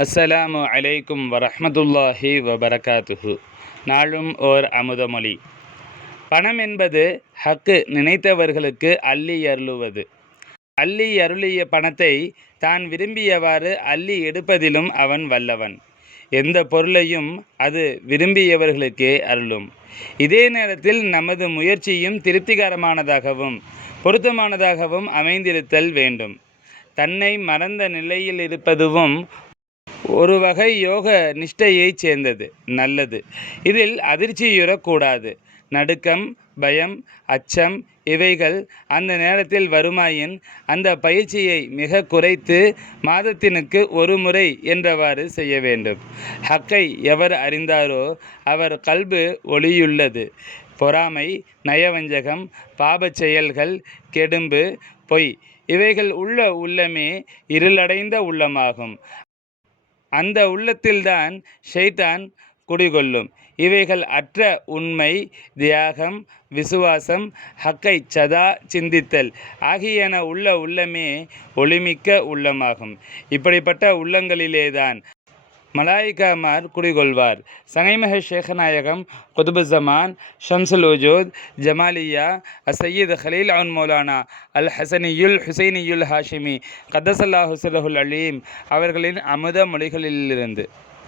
அஸ்ஸலாமு அலைக்கும் வரஹ்மத்துல்லாஹி வபரகாத்துஹு. நாளும் ஓர் அமுதமொழி. பணம் என்பது ஹக்கு நினைத்தவர்களுக்கு அள்ளி அருளுவது. அள்ளி அருளிய பணத்தை தான் விரும்பியவாறு அள்ளி எடுப்பதிலும் அவன் வல்லவன். எந்த பொருளையும் அது விரும்பியவர்களுக்கே அருளும். இதே நேரத்தில் நமது முயற்சியும் திருப்திகரமானதாகவும் பொருத்தமானதாகவும் அமைந்திருத்தல் வேண்டும். தன்னை மறந்த நிலையில் இருப்பதுவும் ஒரு வகை யோக நிஷ்டையைச் சேர்ந்தது, நல்லது. இதில் அதிர்ச்சியுறக்கூடாது. நடுக்கம், பயம், அச்சம் இவைகள் அந்த நேரத்தில் வருமாயின் அந்த பயிற்சியை மிக குறைத்து மாதத்தினுக்கு ஒரு முறை என்றவாறு செய்ய வேண்டும். ஹக்கை எவர் அறிந்தாரோ அவர் கல்பு ஒளியுள்ளது. பொறாமை, நயவஞ்சகம், பாபச் செயல்கள், கெடும்பு, பொய் இவைகள் உள்ள உள்ளமே இருளடைந்த உள்ளமாகும். அந்த உள்ளத்தில்தான் ஷைத்தான் குடிகொள்ளும். இவைகள் அற்ற உண்மை, தியாகம், விசுவாசம், ஹக்கை சதா சிந்தித்தல் ஆகியன உள்ள உள்ளமே ஒளிமிக்க உள்ளமாகும். இப்படிப்பட்ட உள்ளங்களிலேதான் மலாயிகாமார் குடிகொள்வார். சங்கைமஹ ஷேகநாயகம் குதுபுஸ்ஸமான் ஷம்சுல் உஜூத் ஜமாலியா அசையீத் ஹலீல் அவுன் மௌலானா அல் ஹசனியுல் ஹுசைனியுல் ஹாஷிமி கத்தசல்லாஹு சிரஹுல் அலீம் அவர்களின் அமுத மொழிகளிலிருந்து.